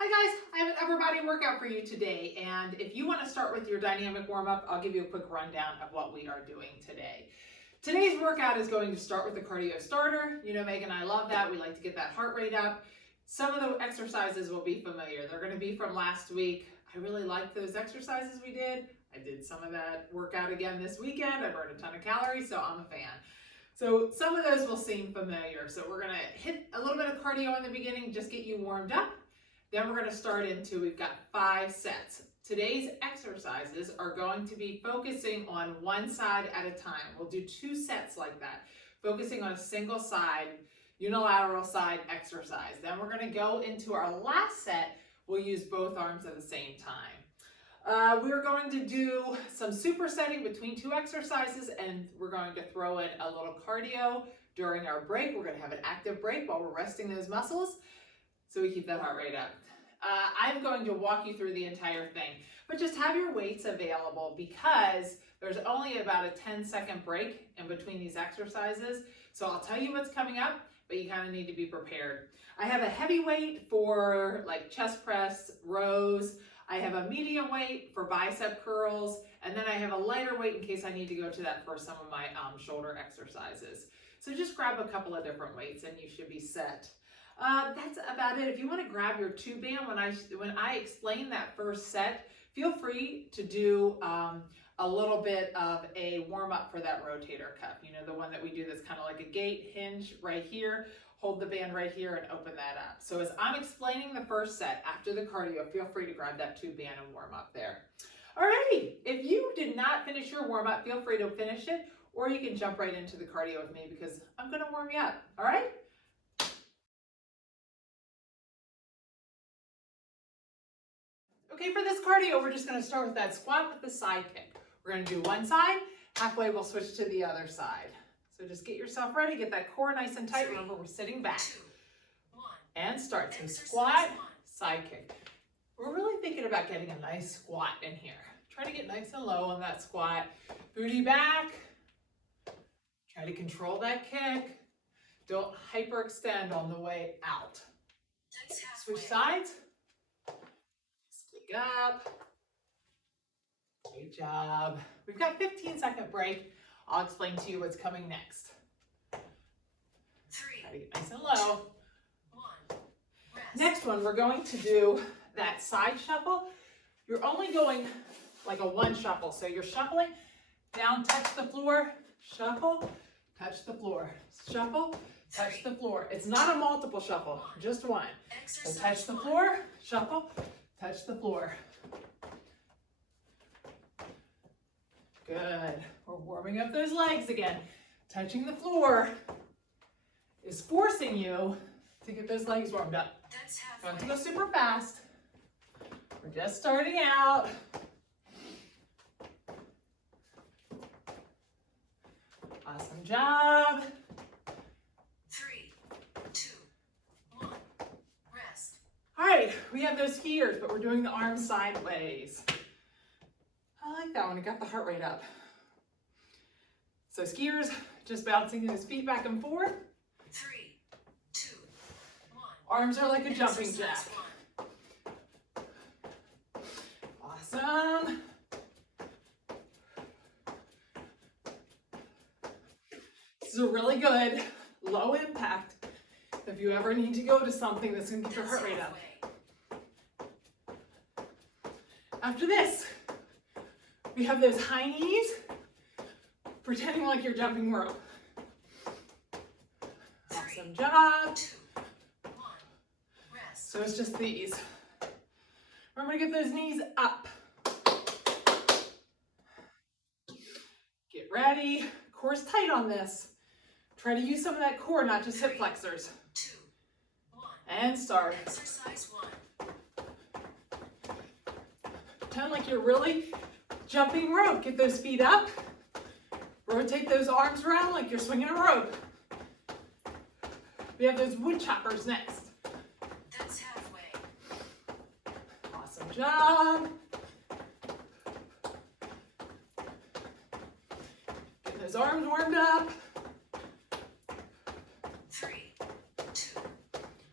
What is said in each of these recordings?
Hi guys, I have an upper body workout for you today, and if you want to start with your dynamic warm-up, I'll give you a quick rundown of what we are doing today. Today's workout is going to start with the cardio starter. You know, Megan and I love that. We like to get that heart rate up. Some of the exercises will be familiar. They're going to be from last week. I really like those exercises we did. I did some of that workout again this weekend. I burned a ton of calories, so I'm a fan. So some of those will seem familiar. So we're going to hit a little bit of cardio in the beginning, just get you warmed up. Then we're going to start into, we've got 5 sets. Today's exercises are going to be focusing on one side at a time. We'll do 2 sets like that, focusing on a single side, unilateral side exercise. Then we're going to go into our last set. We'll use both arms at the same time. We're going to do some supersetting between 2 exercises, and we're going to throw in a little cardio during our break. We're going to have an active break while we're resting those muscles, so we keep that heart rate up. I'm going to walk you through the entire thing, but just have your weights available because there's only about a 10-second break in between these exercises. So I'll tell you what's coming up, but you kind of need to be prepared. I have a heavy weight for like chest press, rows. I have a medium weight for bicep curls, and then I have a lighter weight in case I need to go to that for some of my shoulder exercises. So just grab a couple of different weights and you should be set. That's about it. If you want to grab your tube band, when I explain that first set, feel free to do a little bit of a warm up for that rotator cuff. You know, the one that we do that's kind of like a gate hinge right here. Hold the band right here and open that up. So as I'm explaining the first set after the cardio, feel free to grab that tube band and warm up there. Alrighty, if you did not finish your warm up, feel free to finish it, or you can jump right into the cardio with me because I'm going to warm you up. All right? Okay, for this cardio, we're just going to start with that squat with the side kick. We're going to do one side, halfway we'll switch to the other side. So just get yourself ready, get that core nice and tight. Remember, we're sitting back. And start. So squat, side kick. We're really thinking about getting a nice squat in here. Try to get nice and low on that squat. Booty back. Try to control that kick. Don't hyperextend on the way out. Switch sides. Up. Great job. We've got 15-second break. I'll explain to you what's coming next. 3. Try to get nice and low. 1. Next one, we're going to do that side shuffle. You're only going like a one shuffle. So you're shuffling down, touch the floor, shuffle, touch the floor, shuffle, touch the floor. It's not a multiple shuffle, just one. So touch the floor, shuffle, touch the floor. Good. We're warming up those legs again. Touching the floor is forcing you to get those legs warmed up. Don't have to go super fast. We're just starting out. Awesome job. 3, 2, 1. Rest. All right, we have those skiers, but we're doing the arms sideways. I like that one. It got the heart rate up. So skiers, just bouncing his feet back and forth. 3, 2, 1. Arms are like a jumping jack. Awesome. This is a really good low impact if you ever need to go to something that's going to get your heart rate up. After this, we have those high knees, pretending like you're jumping rope. Awesome job. 2, 1. Rest. So it's just these. Remember to get those knees up. Get ready. Core's tight on this. Try to use some of that core, not just hip flexors. 2, 1. And start. Exercise 1. Pretend like you're really jumping rope. Get those feet up. Rotate those arms around like you're swinging a rope. We have those wood choppers next. That's halfway. Awesome job. Get those arms warmed up. 3, 2,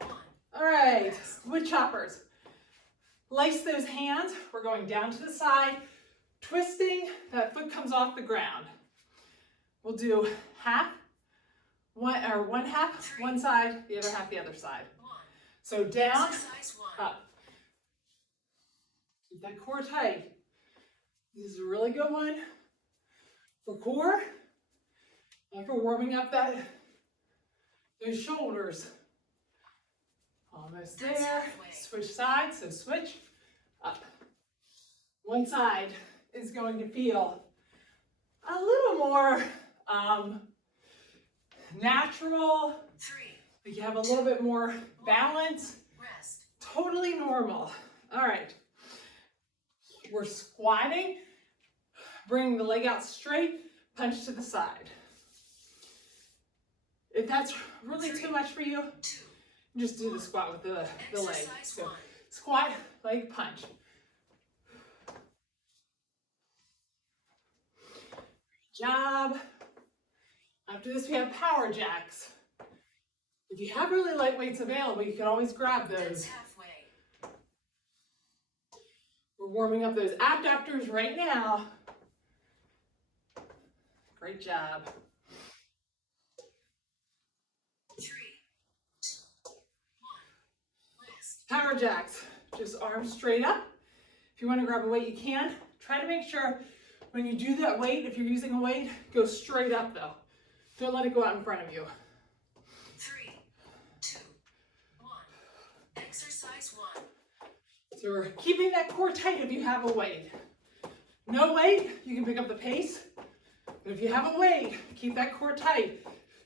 1. All right, wood choppers. Lace those hands. We're going down to the side, twisting. That foot comes off the ground. We'll do half, one half, one side, the other half, the other side. So down, up. Keep that core tight. This is a really good one for core and for warming up those shoulders. Almost there. Switch sides, so switch, up. One side is going to feel a little more natural. Like you have a little bit more balance. Totally normal. All right. We're squatting, bringing the leg out straight, punch to the side. If that's really too much for you, just do the squat with the leg. So squat, leg, punch. Good job. After this, we have power jacks. If you have really light weights available, you can always grab those. We're warming up those abductors right now. Great job. 3, 2, 1, rest. Power jacks, just arms straight up. If you want to grab a weight, you can. Try to make sure when you do that weight, if you're using a weight, go straight up though. Don't let it go out in front of you. 3, 2, 1. Exercise 1. So we're keeping that core tight if you have a weight. No weight, you can pick up the pace. But if you have a weight, keep that core tight.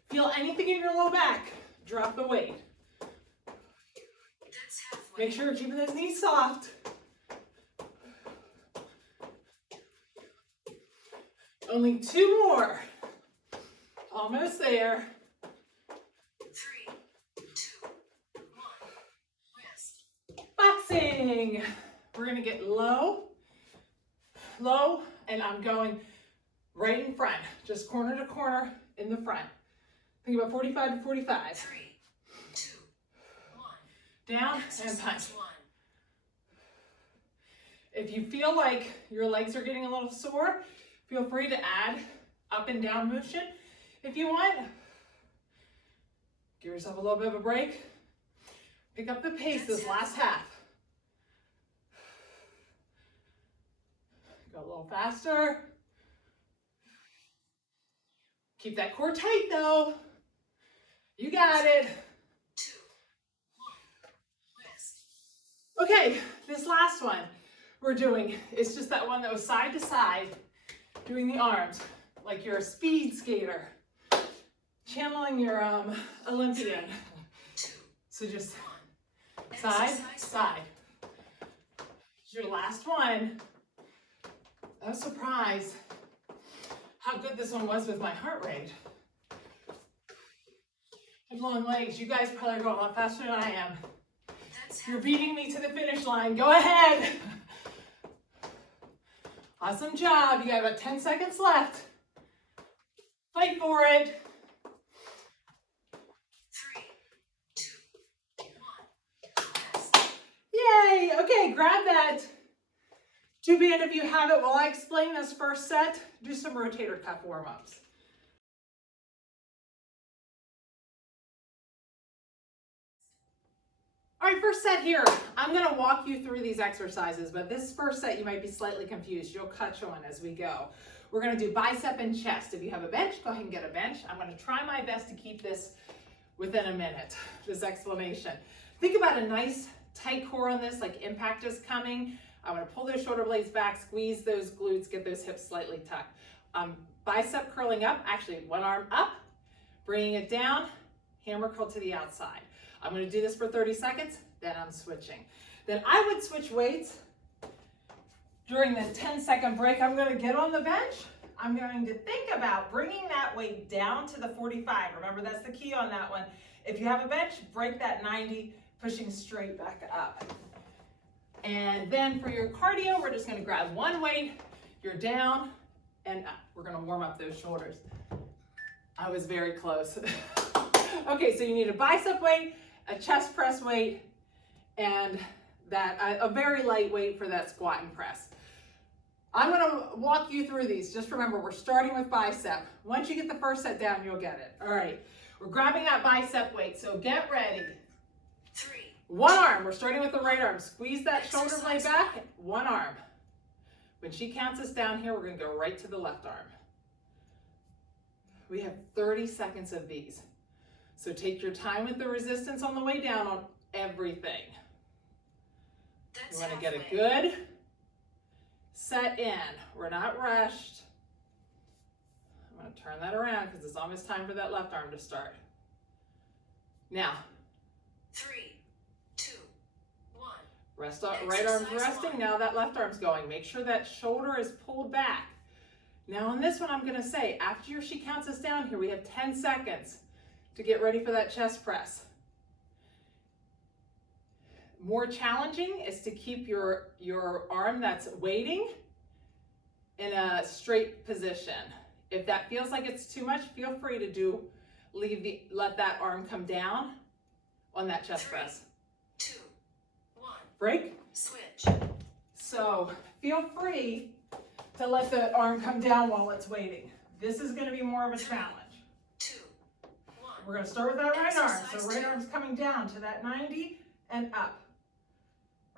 Feel anything in your low back, drop the weight. That's halfway. Make sure you're keeping those knees soft. Only 2 more. Almost there. 3, 2, 1. Rest. Boxing. We're gonna get low, and I'm going right in front, just corner to corner in the front. Think about 45 to 45. 3, 2, 1. Down and Exercise punch. 1. If you feel like your legs are getting a little sore, feel free to add up and down motion if you want. Give yourself a little bit of a break. Pick up the pace this last half. Go a little faster. Keep that core tight though. You got it. 2, 1. Rest. Okay, this last one we're doing is just that one that was side to side, doing the arms, like you're a speed skater, channeling your Olympian. 2, So just 1. side, Exercise side. Your last one. I was surprised how good this one was with my heart rate. I have long legs. You guys probably are going a lot faster than I am. That's You're beating me to the finish line. Go ahead. Awesome job. You got about 10 seconds left. Fight for it. 3, 2, 1. Rest. Yay. Okay, grab that two band if you have it. While I explain this first set, do some rotator cuff warm-ups. All right, first set here. I'm gonna walk you through these exercises, but this first set you might be slightly confused. You'll catch on as we go. We're gonna do bicep and chest. If you have a bench, go ahead and get a bench. I'm gonna try my best to keep this within a minute, this explanation. Think about a nice tight core on this, like impact is coming. I'm gonna pull those shoulder blades back, squeeze those glutes, get those hips slightly tucked. Bicep curling up, actually one arm up, bringing it down, hammer curl to the outside. I'm gonna do this for 30 seconds, then I'm switching. Then I would switch weights during the 10-second break. I'm gonna get on the bench. I'm going to think about bringing that weight down to the 45. Remember, that's the key on that one. If you have a bench, break that 90, pushing straight back up. And then for your cardio, we're just gonna grab one weight, you're down and up. We're gonna warm up those shoulders. I was very close. Okay, so you need a bicep weight, a chest press weight, and a very light weight for that squat and press. I'm gonna walk you through these. Just remember, we're starting with bicep. Once you get the first set down, you'll get it. All right, we're grabbing that bicep weight, so get ready. 3, One arm, we're starting with the right arm. Squeeze that shoulder blade back, one arm. When she counts us down here, we're gonna go right to the left arm. We have 30 seconds of these. So take your time with the resistance on the way down on everything. that's You wanna get a halfway. good set in. We're not rushed. I'm gonna turn that around because it's almost time for that left arm to start. Now, 3, 2, 1. right arm's Exercise resting, one. now that left arm's going. Make sure that shoulder is pulled back. Now on this one, I'm gonna say, after she counts us down here, we have 10 seconds to get ready for that chest press. More challenging is to keep your arm that's weighting in a straight position. If that feels like it's too much, feel free to let that arm come down on that chest 3, press. 2, 1. Break. Switch. So feel free to let the arm come down while it's waiting. This is gonna be more of a challenge. 2, 1. We're gonna start with that right arm. So Exercise right two. arm's coming down to that 90 and up.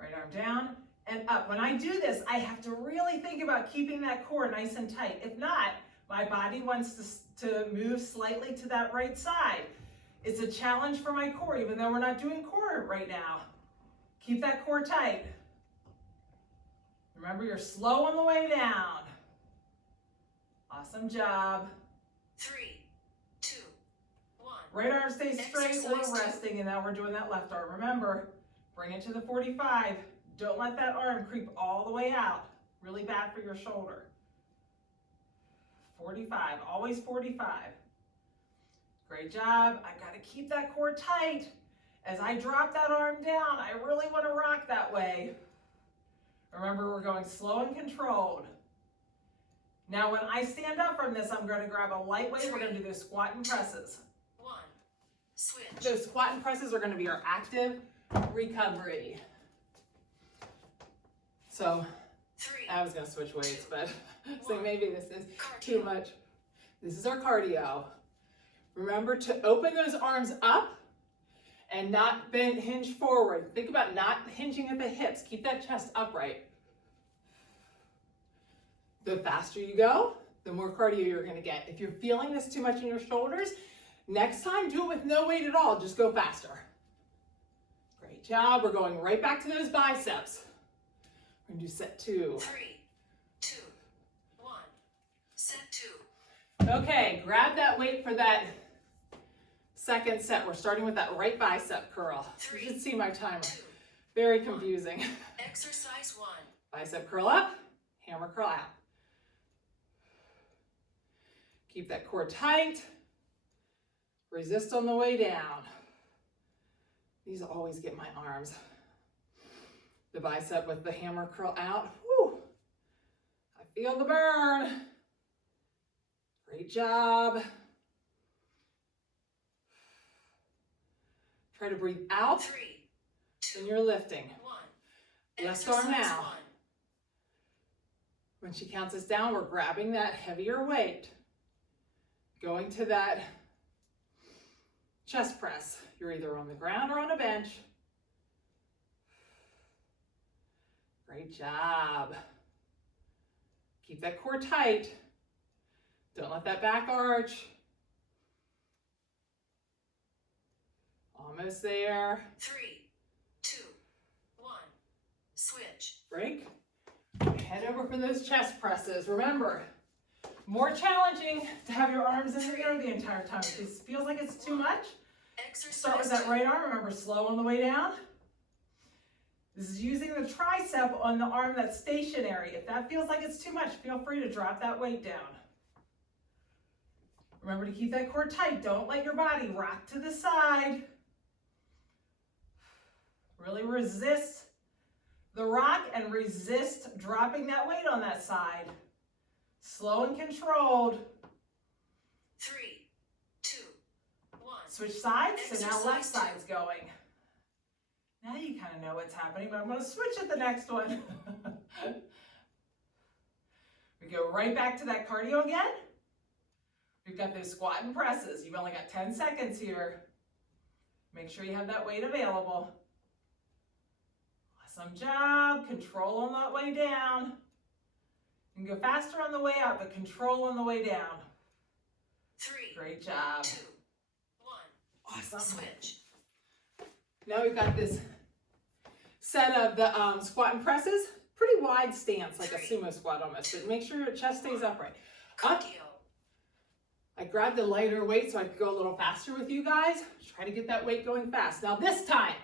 Right arm down and up. When I do this, I have to really think about keeping that core nice and tight. If not, my body wants to move slightly to that right side. It's a challenge for my core, even though we're not doing core right now. Keep that core tight. Remember, you're slow on the way down. Awesome job. 3, 2, 1. Right arm stays straight or Exercise two. resting, and now we're doing that left arm. Remember, bring it to the 45. Don't let that arm creep all the way out. Really bad for your shoulder. 45, always 45. Great job. I gotta keep that core tight. As I drop that arm down, I really wanna rock that way. Remember, we're going slow and controlled. Now, when I stand up from this, I'm gonna grab a light weight. We're gonna do those squat and presses. 1. Switch. Those squat and presses are gonna be our active recovery. So, 3, I was gonna switch weights, but so one. maybe this is too Cardio. much. This is our cardio. Remember to open those arms up and not bend, hinge forward. Think about not hinging at the hips. Keep that chest upright. The faster you go, the more cardio you're gonna get. If you're feeling this too much in your shoulders, next time do it with no weight at all. Just go faster. Great job. We're going right back to those biceps. We're gonna do set 2. 3, 2, 1. Set 2. Okay, grab that weight for that second set. We're starting with that right bicep curl. You should see my timer. 2. Very confusing. Exercise 1. Bicep curl up, hammer curl out. Keep that core tight. Resist on the way down. These always get my arms. The bicep with the hammer curl out. Whew. I feel the burn. Great job. Try to breathe out 3, 2, when you're lifting. 1. Left arm Exercise now. 1. When she counts us down, we're grabbing that heavier weight. Going to that chest press. You're either on the ground or on a bench. Great job. Keep that core tight. Don't let that back arch. Almost there. 3, 2, 1. Switch. Break. Head over for those chest presses. Remember, more challenging to have your arms in the air the entire time. If it feels like it's too much, Exercise start with that 2. right arm. Remember, slow on the way down. This is using the tricep on the arm that's stationary. If that feels like it's too much, feel free to drop that weight down. Remember to keep that core tight. Don't let your body rock to the side. Really resist the rock and resist dropping that weight on that side. Slow and controlled. 3, 2, 1. Switch sides, so now left Exercise two. side's going. Now you kind of know what's happening, but I'm going to switch at the next one. We go right back to that cardio again. We've got those squat and presses. You've only got 10 seconds here. Make sure you have that weight available. Awesome job. Control on that way down. You can go faster on the way up, but control on the way down. 3. Great job. 2. 1. Awesome. Switch. Now we've got this set of the squat and presses. Pretty wide stance, like a sumo squat almost, but make sure your chest stays upright. Up. Cardio. I grabbed a lighter weight so I could go a little faster with you guys. Try to get that weight going fast. Now this time,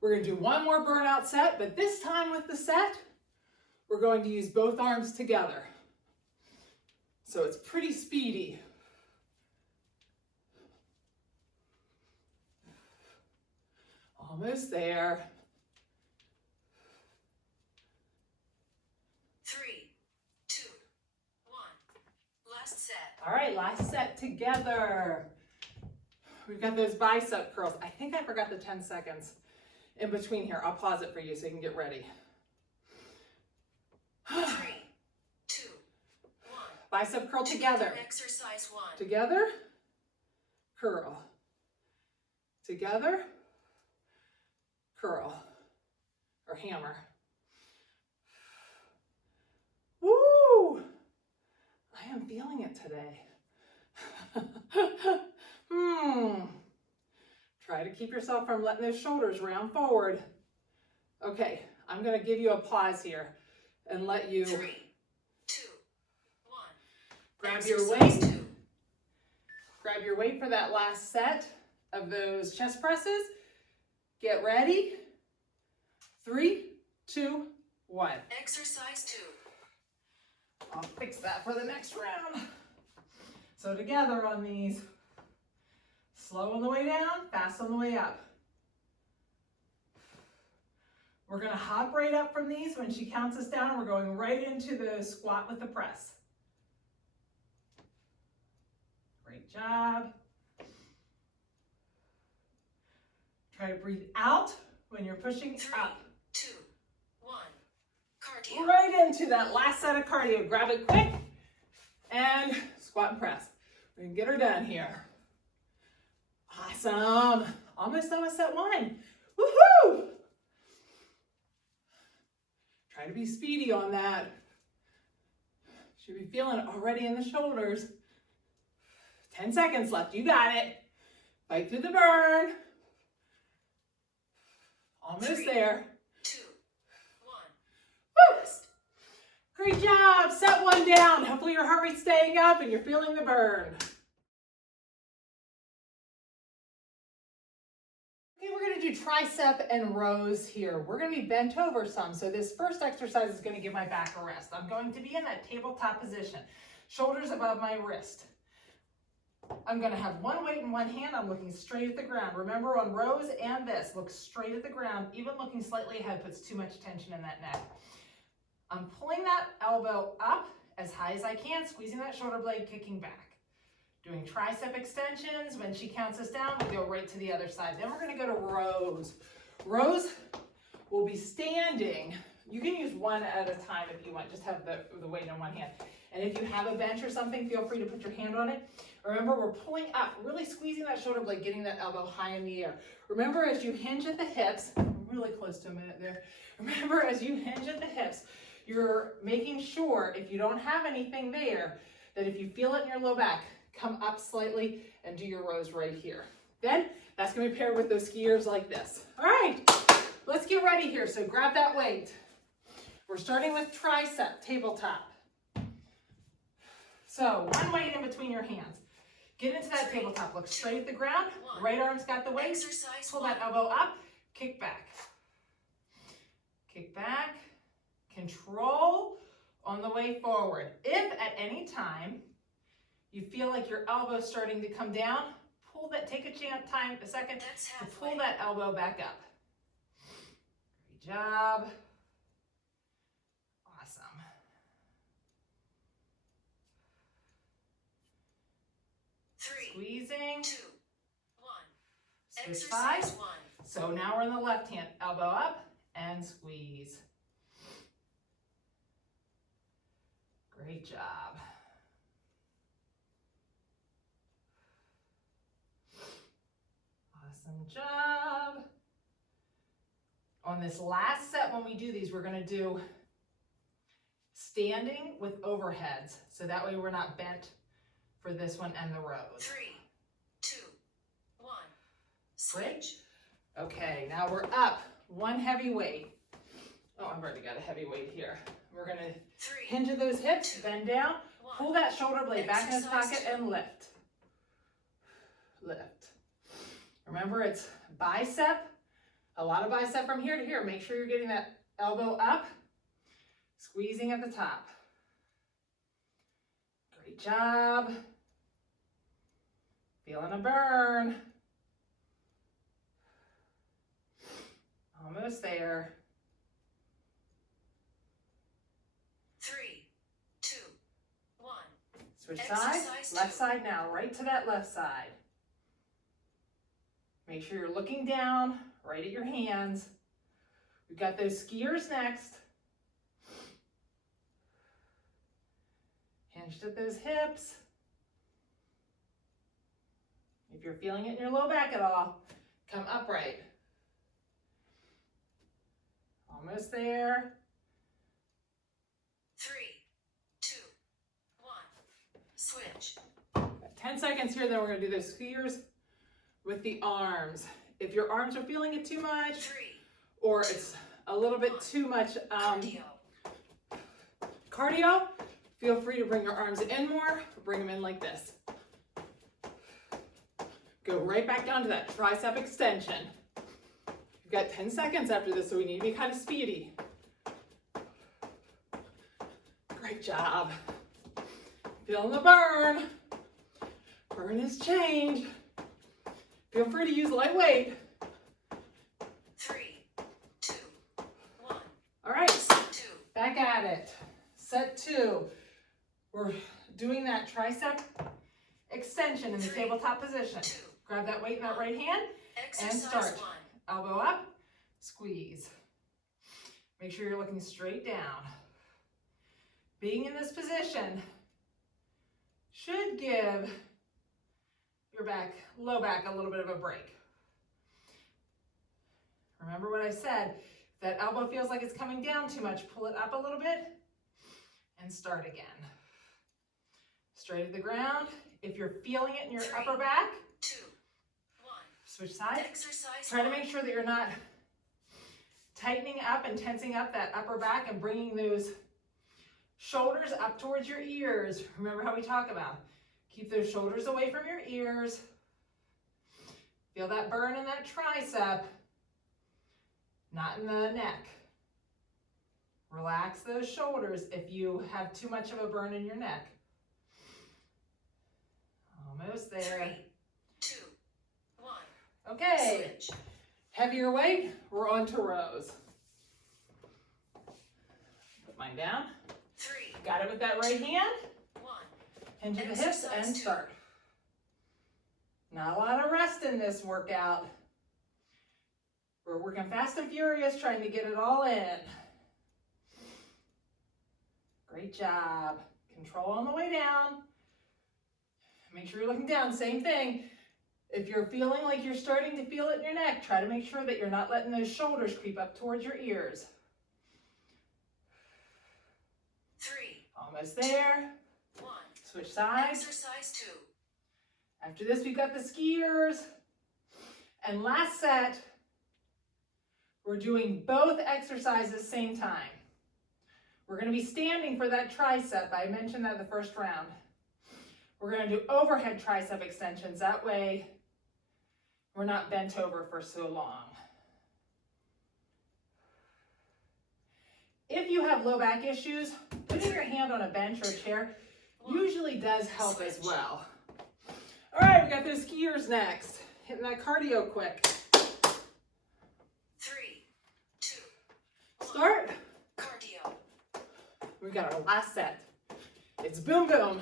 we're gonna do one more burnout set, but this time with the set, we're going to use both arms together. So it's pretty speedy. Almost there. 3, 2, 1. Last set. All right, last set together. We've got those bicep curls. I think I forgot the 10 seconds in between here. I'll pause it for you so you can get ready. 3, 2, 1. Bicep curl together. Exercise 1. Together, curl. Together, curl. Or hammer. Woo! I am feeling it today. Try to keep yourself from letting those shoulders round forward. Okay, I'm going to give you a pause here and let you 3, 2, 1. grab Exercise your weight. 2. Grab your weight for that last set of those chest presses. Get ready. 3, 2, 1. Exercise 2. I'll fix that for the next round. So together on these. Slow on the way down, fast on the way up. We're going to hop right up from these. When she counts us down, we're going right into the squat with the press. Great job. Try to breathe out when you're pushing 3, up. 2, 1. Cardio. Right into that last set of cardio. Grab it quick and squat and press. We can get her done here. Awesome. Almost done with set 1. Woohoo! Try to be speedy on that. Should be feeling it already in the shoulders. 10 seconds left. You got it. Fight through the burn. Almost 3, there. 2, 1. Woo! Great job. Set 1 down. Hopefully your heart rate's staying up and you're feeling the burn. Okay, we're going to do tricep and rows here. We're going to be bent over some. So this first exercise is going to give my back a rest. I'm going to be in that tabletop position. Shoulders above my wrist. I'm going to have one weight in one hand. I'm looking straight at the ground. Remember on rows and this, look straight at the ground. Even looking slightly ahead puts too much tension in that neck. I'm pulling that elbow up as high as I can, squeezing that shoulder blade, kicking back. Doing tricep extensions. When she counts us down, we go right to the other side. Then we're going to go to rows. Rows will be standing. You can use one at a time if you want. Just have the weight in one hand. And if you have a bench or something, feel free to put your hand on it. Remember, we're pulling up, really squeezing that shoulder blade, getting that elbow high in the air. Remember, as you hinge at the hips, I'm really close to a minute there. Remember, as you hinge at the hips, you're making sure, if you don't have anything there, that if you feel it in your low back, come up slightly and do your rows right here. Then, that's going to be paired with those skiers like this. All right, let's get ready here. So grab that weight. We're starting with tricep tabletop. So one weight in between your hands. Get into that tabletop. Look straight at the ground. Right arm's got the weight. Exercise Pull 1. that elbow up. Kick back. Kick back. Control on the way forward. If at any time you feel like your elbow's starting to come down, pull that. Take a second That's to halfway. pull that elbow back up. Great job. Awesome. Three, Squeezing. 2, 1. Switch Exercise sides. 1. So now we're in the left hand, elbow up and squeeze. Great job. Awesome job. On this last set, when we do these, we're going to do standing with overheads. So that way we're not bent for this one and the rows. 3, 2, 1. Great. Switch. Okay, now we're up. One heavy weight. Oh, I've already got a heavy weight here. We're going to 3, hinge at those hips, bend down, 1. pull that shoulder blade back in his Exercise pocket and lift. Lift. Remember, it's bicep. A lot of bicep from here to here. Make sure you're getting that elbow up, squeezing at the top. Great job. Feeling a burn. Almost there. 3, 2, 1. Switch Exercise sides. 2. Left side now, right to that left side. Make sure you're looking down, right at your hands. We've got those skiers next. Hinged at those hips. If you're feeling it in your low back at all, come upright. Almost there. 3, 2, 1. Switch. Got 10 seconds here, then we're going to do those skiers with the arms. If your arms are feeling it too much, 3. or it's a little bit too much Cardio. feel free to bring your arms in more, bring them in like this. Go right back down to that tricep extension. We've got 10 seconds after this, so we need to be kind of speedy. Great job. Feeling the burn. Burn is change. Feel free to use lightweight. 3, 2, 1. All right, Set 2. back at it. Set 2. We're doing that tricep extension in the 3, tabletop position. 2. Grab that weight in that right hand and Exercise start. 1. Elbow up, squeeze. Make sure you're looking straight down. Being in this position should give your back, low back, a little bit of a break. Remember what I said, if that elbow feels like it's coming down too much, pull it up a little bit and start again. Straight at the ground. If you're feeling it in your 3, upper back, 2, 1. switch sides. Exercise Try to 1. make sure that you're not tightening up and tensing up that upper back and bringing those shoulders up towards your ears. Remember how we talk about, keep those shoulders away from your ears. Feel that burn in that tricep, not in the neck. Relax those shoulders if you have too much of a burn in your neck. Almost there. 3, 2, 1. Okay. Switch. Heavier weight, we're on to rows. Put mine down. 3, Got it with that right hand. 1. Hinge at the hips Exercise and 2. start. Not a lot of rest in this workout. We're working fast and furious trying to get it all in. Great job. Control on the way down. Make sure you're looking down. Same thing. If you're feeling like you're starting to feel it in your neck, try to make sure that you're not letting those shoulders creep up towards your ears. 3, Almost there. 1. Switch sides. Exercise 2. After this, we've got the skiers. And last set, we're doing both exercises same time. We're going to be standing for that tricep. I mentioned that the first round. We're going to do overhead tricep extensions. That way, we're not bent over for so long. If you have low back issues, putting your hand on a bench or a chair usually does help as well. All right, we got those skiers next. Hitting that cardio quick. 3, 2, 1. Start. Cardio. We got our last set. It's boom, boom.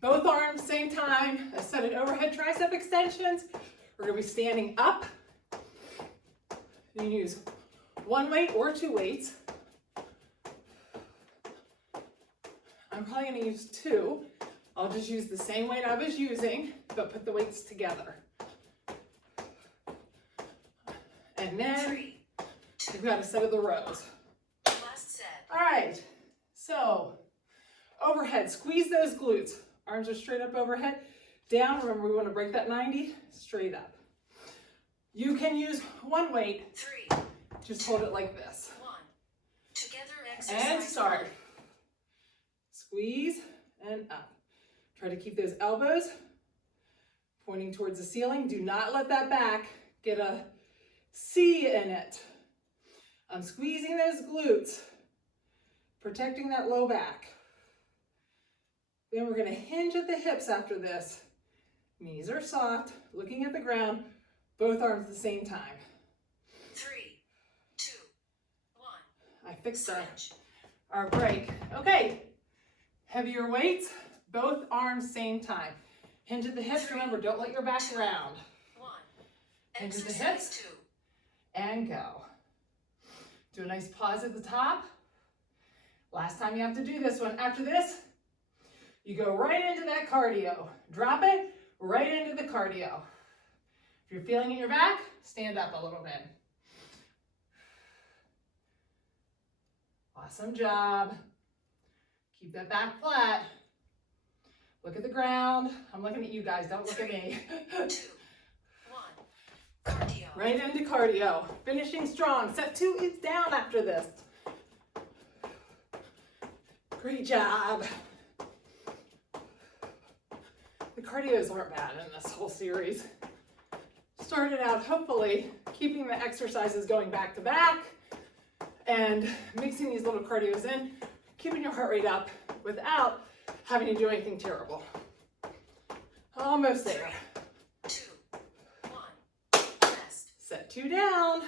Both arms, same time. A set of overhead tricep extensions. We're gonna be standing up You can use one weight or two weights. I'm probably going to use two. I'll just use the same weight I was using, but put the weights together. And then 3, 2, we've got a set of the rows. last set. All right, so overhead, squeeze those glutes. Arms are straight up overhead. Down, remember we want to break that 90, straight up. You can use one weight, 3, just hold it like this. 1. Together exercise. And start. Squeeze and up. Try to keep those elbows pointing towards the ceiling. Do not let that back get a C in it. I'm squeezing those glutes, protecting that low back. Then we're going to hinge at the hips after this. Knees are soft, looking at the ground, both arms at the same time. 3, 2, 1. I fixed Switch. our break. Okay, heavier weights, both arms same time. Hinge at the hips, remember, don't let your back round. 1. Hinge at the Exercise hips. 2. And go. Do a nice pause at the top. Last time you have to do this one. After this, you go right into that cardio. Drop it right into the cardio. If you're feeling it in your back, stand up a little bit. Awesome job. Keep that back flat. Look at the ground. I'm looking at you guys, don't look at me. 2, 1. Cardio. Right into cardio. Finishing strong. Set 2 is down after this. Great job. The cardios aren't bad in this whole series. Started out hopefully keeping the exercises going back to back and mixing these little cardios in, keeping your heart rate up without having to do anything terrible. Almost there. 2, 1. Rest. Set 2 down.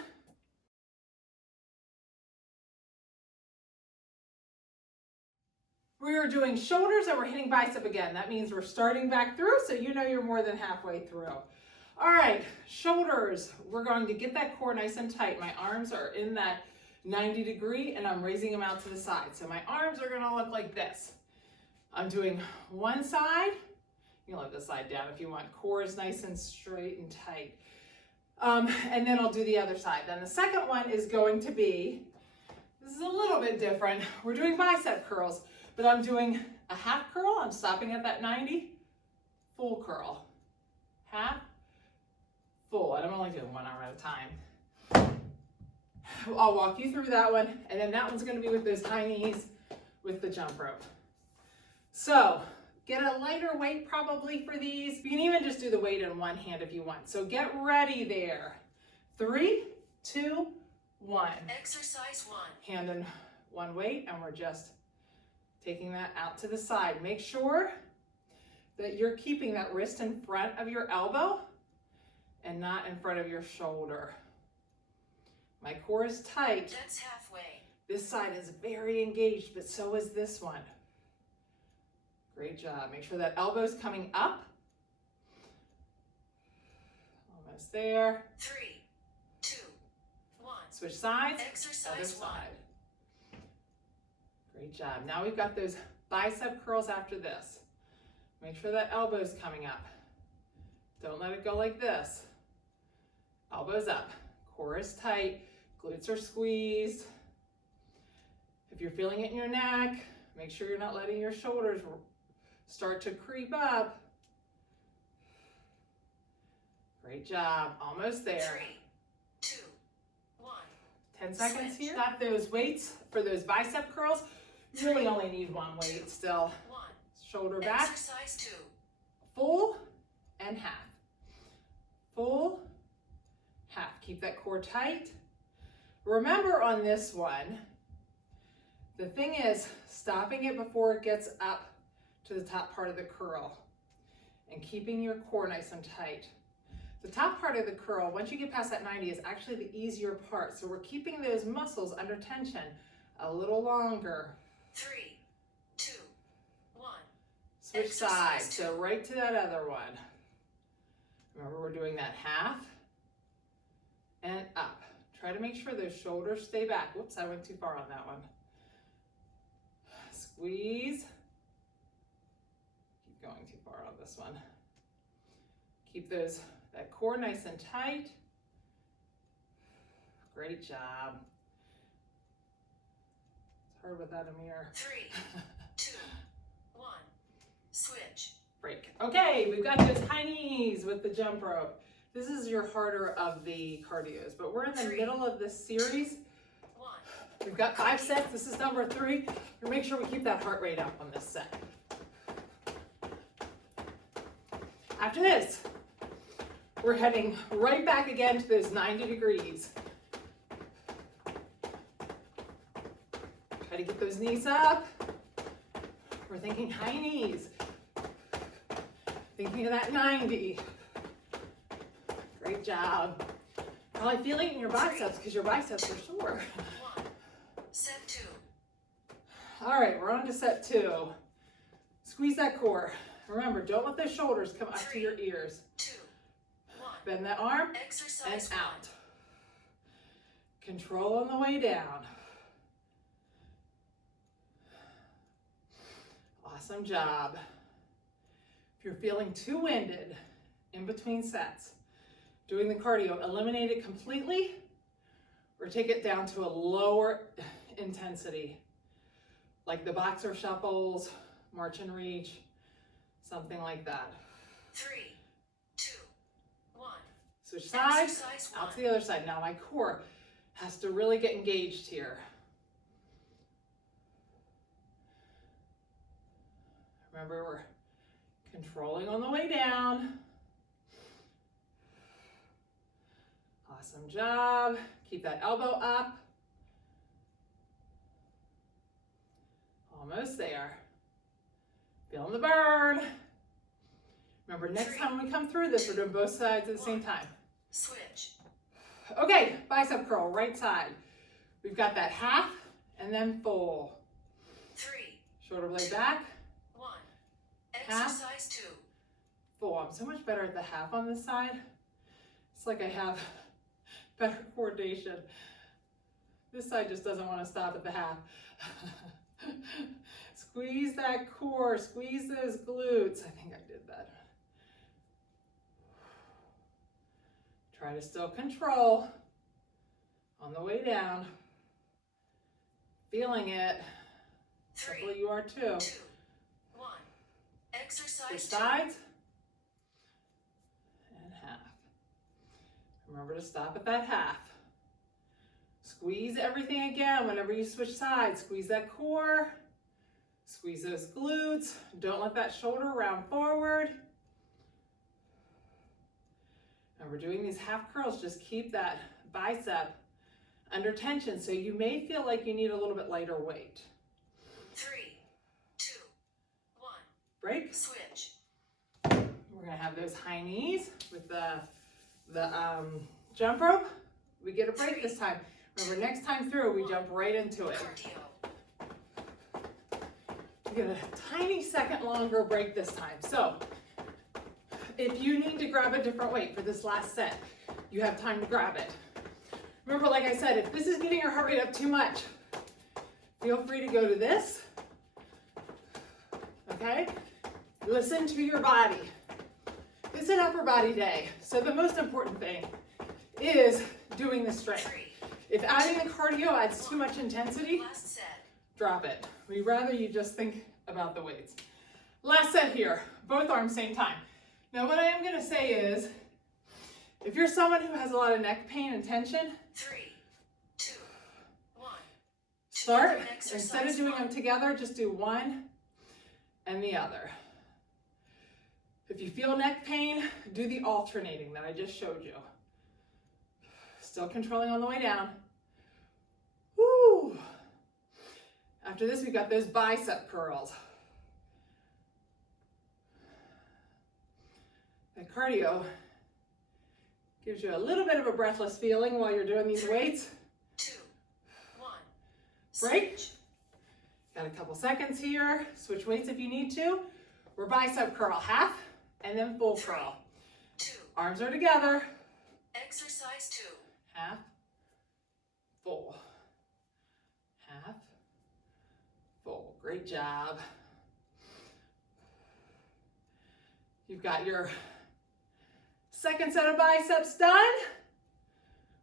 We are doing shoulders and we're hitting bicep again. That means we're starting back through, so you know you're more than halfway through. All right, shoulders. We're going to get that core nice and tight. My arms are in that 90 degree and I'm raising them out to the side. So my arms are gonna look like this. I'm doing one side. You can let this side down if you want. Core is nice and straight and tight. And then I'll do the other side. Then the second one is going to be, this is a little bit different. We're doing bicep curls, but I'm doing a half curl. I'm stopping at that 90, full curl. Half, full, and I'm only doing one arm at a time. I'll walk you through that one, and then that one's gonna be with those high knees with the jump rope. So, get a lighter weight probably for these. You can even just do the weight in one hand if you want. So get ready there. 3, 2, 1. Exercise 1. Hand in one weight, and we're just taking that out to the side. Make sure that you're keeping that wrist in front of your elbow and not in front of your shoulder. My core is tight. That's halfway. This side is very engaged, but so is this one. Great job. Make sure that elbow's coming up. Almost there. 3, 2, 1. Switch sides. other Exercise 1. side. Great job. Now we've got those bicep curls after this. Make sure that elbow's coming up. Don't let it go like this. Elbows up. Core is tight. Glutes are squeezed. If you're feeling it in your neck, make sure you're not letting your shoulders start to creep up. Great job. Almost there. 3, 2, 1. 10 seconds Switch. here. Got those weights for those bicep curls. You really only need one weight still. 1. Shoulder back. Exercise 2. Full and half. Full, half. Keep that core tight. Remember on this one, the thing is stopping it before it gets up to the top part of the curl and keeping your core nice and tight. The top part of the curl, once you get past that 90, is actually the easier part. So we're keeping those muscles under tension a little longer. 3, 2, 1. Switch Exercise sides, 2. so right to that other one. Remember, we're doing that half and up. Try to make sure those shoulders stay back. Whoops, I went too far on that one. Squeeze. Keep going too far on this one. Keep that core nice and tight. Great job. It's hard without a mirror. 3, 2, 1. Switch. Break. Okay, we've got those high knees with the jump rope. This is your harder of the cardios, but we're in the middle of this series. 1. We've got 5 sets. This is number 3. We'll make sure we keep that heart rate up on this set. After this, we're heading right back again to those 90 degrees. Try to get those knees up. We're thinking high knees. Thinking of that 90. Great job. Probably feeling it in your biceps because your biceps are sore. 1. Set 2. All right, we're on to set 2. Squeeze that core. Remember, don't let those shoulders come up to your ears. 2, 1. Bend that arm Exercise and out. Control on the way down. Awesome job. If you're feeling too winded in between sets, doing the cardio, eliminate it completely or take it down to a lower intensity, like the boxer shuffles, march and reach, something like that. 3, 2, 1. Switch sides, Exercise out 1. to the other side. Now my core has to really get engaged here. Remember, we're controlling on the way down. Awesome job. Keep that elbow up. Almost there. Feeling the burn. Remember, next time we come through this, we're doing both sides at the same time. Switch. Okay, bicep curl, right side. We've got that half and then full. 3, Shoulder blade back, 1. Half. Exercise 2. full. I'm so much better at the half on this side. It's like I have better coordination. This side just doesn't want to stop at the half. Squeeze that core, squeeze those glutes. I think I did that. Try to still control on the way down. Feeling it. 3, Hopefully you are too. 2, 1. Switch Exercise 2. sides and half. Remember to stop at that half. Squeeze everything again whenever you switch sides. Squeeze that core. Squeeze those glutes. Don't let that shoulder round forward. And we're doing these half curls. Just keep that bicep under tension. So you may feel like you need a little bit lighter weight. 3, 2, 1. Break. Switch. We're gonna have those high knees with the jump rope. We get a break this time. Remember, next time through, we jump right into it. Cardio. We get a tiny second longer break this time. So if you need to grab a different weight for this last set, you have time to grab it. Remember, like I said, if this is getting your heart rate up too much, feel free to go to this, okay? Listen to your body. It's an upper body day, so the most important thing is doing the strength. 3, If adding the cardio adds too much intensity, last set. drop it. We'd rather you just think about the weights. Last set here, both arms same time. Now what I am gonna say is, if you're someone who has a lot of neck pain and tension, 3, 2, 1. start, Together, exercise instead of doing 1. them together, just do one and the other. If you feel neck pain, do the alternating that I just showed you. Still controlling on the way down. Woo! After this, we've got those bicep curls. That cardio gives you a little bit of a breathless feeling while you're doing these 3, weights. 2, 1. Break. Switch. Got a couple seconds here. Switch weights if you need to. We're bicep curl, half and then full 3, curl. 2. Arms are together. Exercise 2. Half full, half, full. Great job. You've got your second set of biceps done.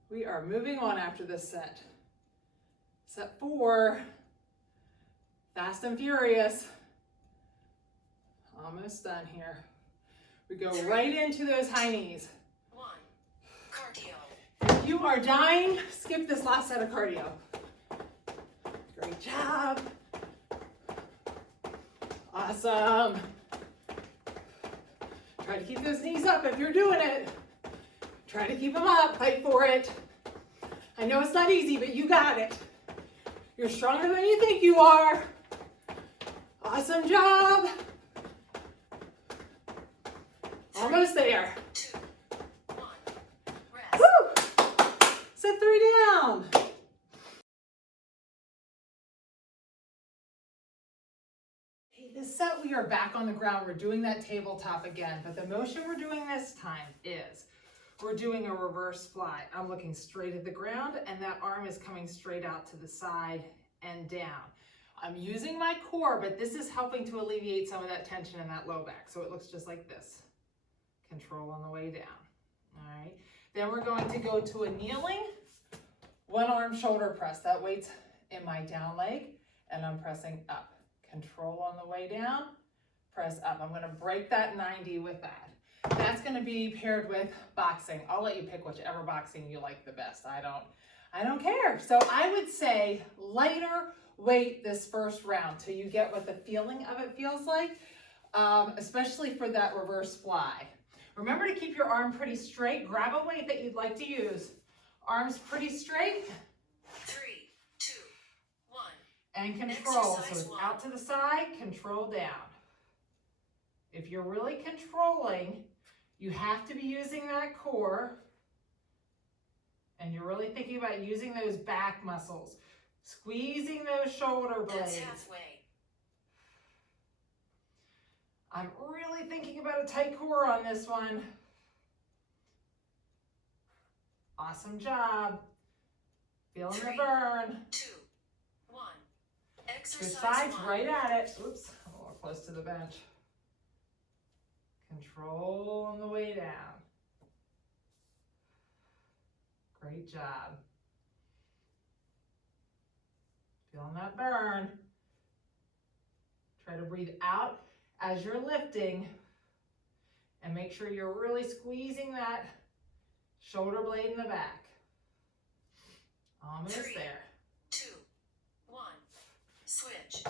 We are moving on after this set. Set 4, fast and furious. Almost done here. We go right into those high knees. 1. Cardio. If you are dying, skip this last set of cardio. Great job. Awesome. Try to keep those knees up if you're doing it. Try to keep them up, fight for it. I know it's not easy, but you got it. You're stronger than you think you are. Awesome job. Almost there. 2, 1. Rest. Woo! Set 3 down. Hey, this set we are back on the ground. We're doing that tabletop again, but the motion we're doing this time is we're doing a reverse fly. I'm looking straight at the ground and that arm is coming straight out to the side and down. I'm using my core, but this is helping to alleviate some of that tension in that low back. So it looks just like this. Control on the way down. All right. Then we're going to go to a kneeling, one arm shoulder press. That weight's in my down leg and I'm pressing up. Control on the way down, press up. I'm going to break that 90 with that. That's going to be paired with boxing. I'll let you pick whichever boxing you like the best. I don't care. So I would say lighter weight this first round till you get what the feeling of it feels like, especially for that reverse fly. Remember to keep your arm pretty straight. Grab a weight that you'd like to use. Arms pretty straight. 3, 2, 1. And control. So Exercise it's 1. out to the side, control down. If you're really controlling, you have to be using that core. And you're really thinking about using those back muscles. Squeezing those shoulder That's blades. halfway. I'm really thinking about a tight core on this one. Awesome job. Feeling the 3, burn. 2, 1. Switch Exercise sides, 1. right at it. Oops, a little close to the bench. Control on the way down. Great job. Feeling that burn. Try to breathe out as you're lifting and make sure you're really squeezing that shoulder blade in the back. Almost 3, there. 2, 1. Switch.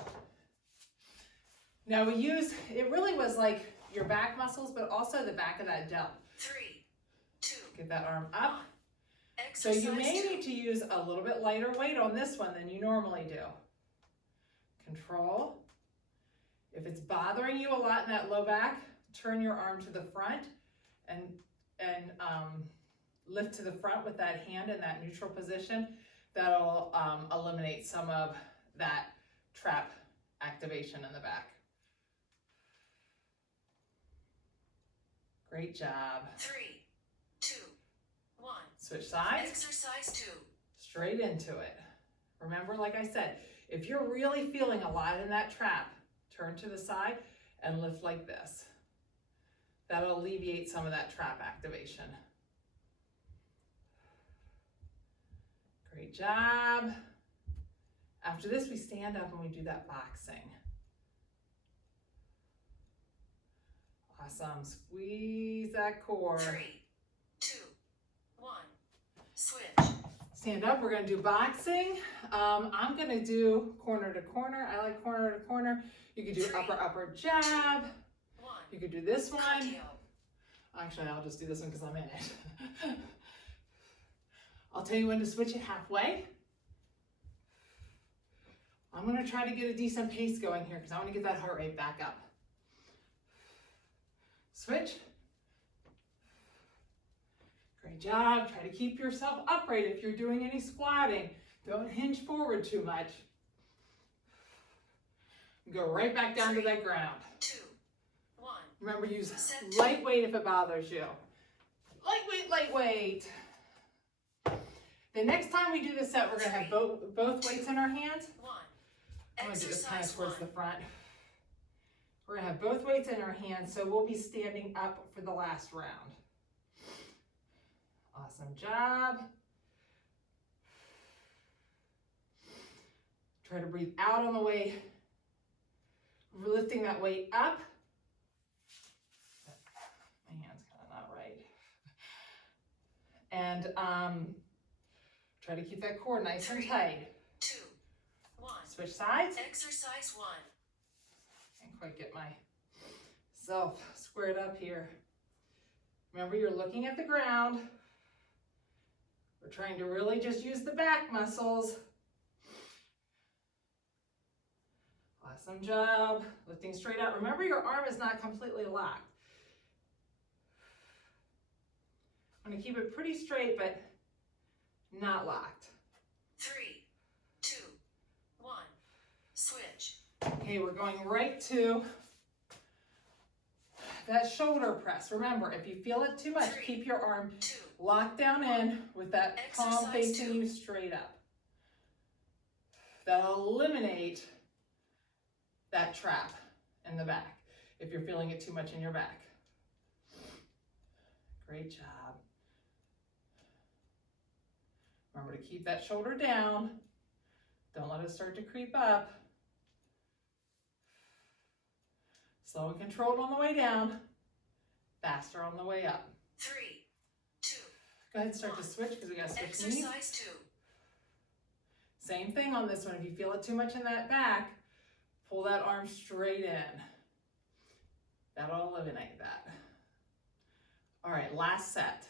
Now we use, it really was like your back muscles, but also the back of that delt. 3, 2. Get that arm up. So Exercise you may 2. need to use a little bit lighter weight on this one than you normally do. Control. If it's bothering you a lot in that low back, turn your arm to the front and lift to the front with that hand in that neutral position. That'll eliminate some of that trap activation in the back. Great job. 3, 2, 1. Switch sides. Exercise 2. Straight into it. Remember, like I said, if you're really feeling a lot in that trap, turn to the side and lift like this. That'll alleviate some of that trap activation. Great job. After this, we stand up and we do that boxing. Awesome. Squeeze that core. 3, 2, 1. Switch. Stand up, we're gonna do boxing. I'm gonna do corner to corner. I like corner to corner. You could do 3, upper jab. 1. You could do this one. Cardio. Actually, I'll just do this one because I'm in it. I'll tell you when to switch it halfway. I'm gonna try to get a decent pace going here because I wanna get that heart rate back up. Switch. Great job. Try to keep yourself upright if you're doing any squatting. Don't hinge forward too much. Go right back down to that ground. 2, 1. Remember, use Set. light weight if it bothers you. Lightweight, lightweight. The next time we do this set, we're going to have both weights in our hands. 1. I'm going to do this kind of Exercise towards 1. the front. We're going to have both weights in our hands, so we'll be standing up for the last round. Awesome job. Try to breathe out on the way. We're lifting that weight up. My hand's kind of not right. And try to keep that core nice and tight. 2. 1. Switch sides. Exercise 1. Can't quite get myself squared up here. Remember, you're looking at the ground. We're trying to really just use the back muscles. Awesome job. Lifting straight out. Remember, your arm is not completely locked. I'm going to keep it pretty straight, but not locked. 3, 2, 1. Switch. Okay, we're going right to that shoulder press. Remember, if you feel it too much, keep your arm 2. locked down in with that palm Exercise facing 2. you straight up. That'll eliminate that trap in the back if you're feeling it too much in your back. Great job. Remember to keep that shoulder down. Don't let it start to creep up. Slow and controlled on the way down. Faster on the way up. 3, 2. Go ahead and start to switch because we got to switch knees. Exercise 2. Same thing on this one. If you feel it too much in that back, pull that arm straight in. That'll eliminate that. All right, last set.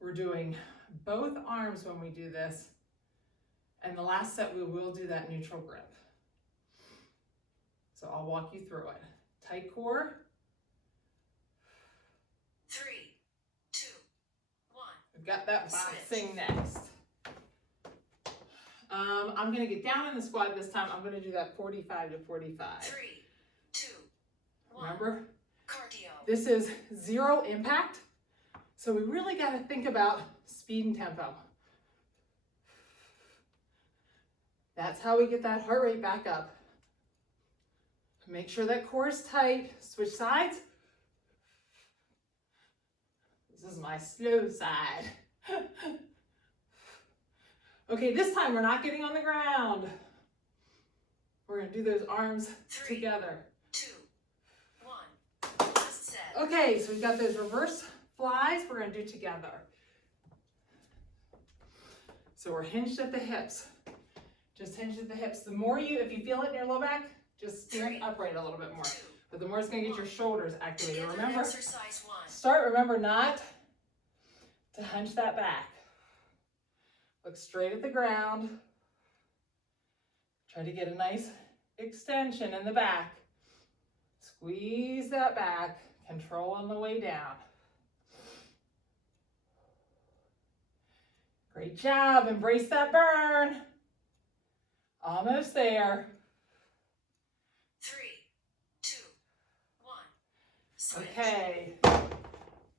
We're doing both arms when we do this. And the last set, we will do that neutral grip. So I'll walk you through it. Tight core. 3, 2, 1. We've got that boxing next. I'm going to get down in the squat this time. I'm going to do that 45 to 45. 3, 2, 1. Remember? Cardio. This is 0 impact. So we really got to think about speed and tempo. That's how we get that heart rate back up. Make sure that core is tight. Switch sides. This is my slow side. Okay, this time we're not getting on the ground. We're going to do those arms 3, together. 2, 1. Last set. Okay, so we've got those reverse flies we're going to do together. So we're hinged at the hips. Just hinged at the hips. The more if you feel it in your low back, just stand upright a little bit more. 2. But the more it's going to get your shoulders activated. Together, Remember, exercise 1. remember not to hunch that back. Look straight at the ground. Try to get a nice extension in the back. Squeeze that back. Control on the way down. Great job. Embrace that burn. Almost there. 3, 2, 1. Switch. Okay.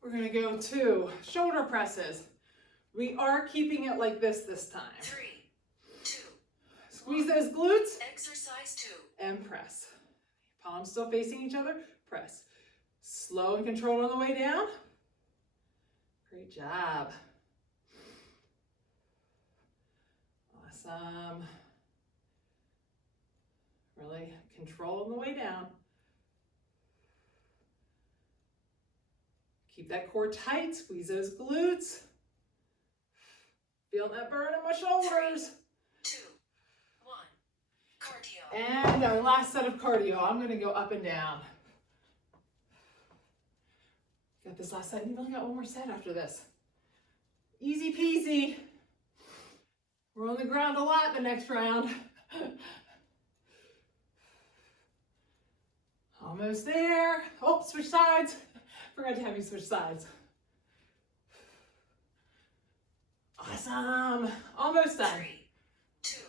We're going to go to shoulder presses. We are keeping it like this time. 3, 2. Squeeze those glutes Exercise 2. and press. Palms still facing each other. Press. Slow and controlled on the way down. Great job. Awesome. Really control on the way down. Keep that core tight. Squeeze those glutes. Feel that burn in my shoulders. 2, 1. Cardio. And our last set of cardio. I'm going to go up and down. Got this last set. You've only got one more set after this. Easy peasy. We're on the ground a lot the next round. Almost there. Oh, switch sides. Forgot to have you switch sides. Awesome. Almost done. 3, 2,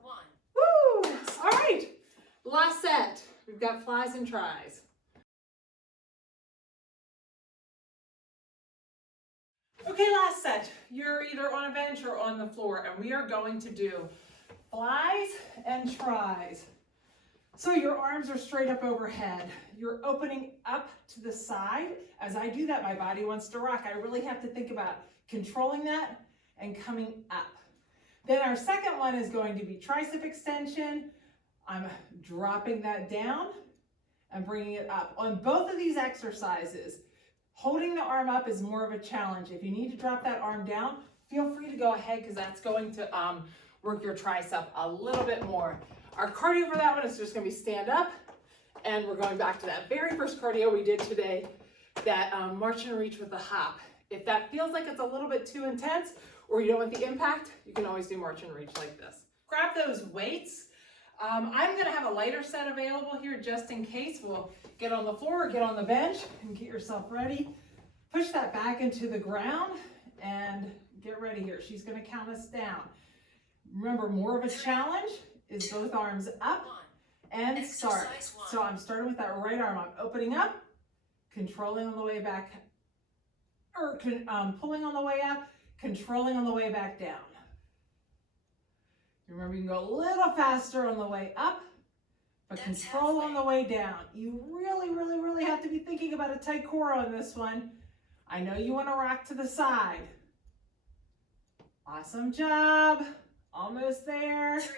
1. Woo! All right. Last set. We've got flies and tries. Okay, last set. You're either on a bench or on the floor, and we are going to do flies and tries. So your arms are straight up overhead. You're opening up to the side. As I do that, my body wants to rock. I really have to think about controlling that and coming up. Then our second one is going to be tricep extension. I'm dropping that down and bringing it up. On both of these exercises, holding the arm up is more of a challenge. If you need to drop that arm down, feel free to go ahead because that's going to work your tricep a little bit more. Our cardio for that one is just going to be stand up, and we're going back to that very first cardio we did today, that march and reach with the hop. If that feels like it's a little bit too intense or you don't want the impact, you can always do march and reach like this. Grab those weights. I'm going to have a lighter set available here just in case. We'll get on the floor or get on the bench and get yourself ready. Push that back into the ground and get ready here. She's going to count us down. Remember, more of a challenge is both arms up and start. So I'm starting with that right arm. I'm opening up, controlling on the way back, or pulling on the way up, controlling on the way back down. Remember, you can go a little faster on the way up, but control on the way down. You really have to be thinking about a tight core on this one. I know you want to rock to the side. Awesome job. Almost there. 3,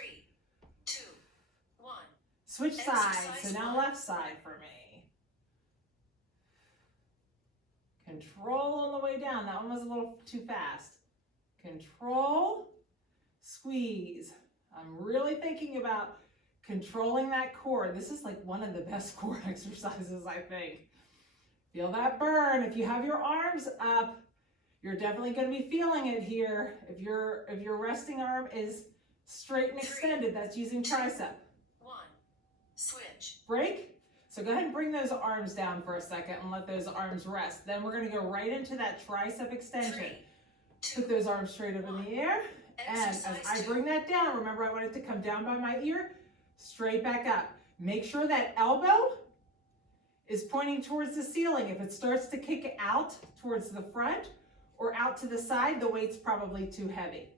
2, 1. Switch sides. So now left side for me. Control on the way down. That one was a little too fast. Control, squeeze. I'm really thinking about controlling that core. This is like one of the best core exercises, I think. Feel that burn. If you have your arms up, you're definitely going to be feeling it here. If your resting arm is straight and extended, that's using tricep. 1. Switch. Break. So go ahead and bring those arms down for a second and let those arms rest. Then we're going to go right into that tricep extension. 3, 2, Put those arms straight up in the air. And as I bring that down, remember I want it to come down by my ear, straight back up. Make sure that elbow is pointing towards the ceiling. If it starts to kick out towards the front or out to the side, the weight's probably too heavy.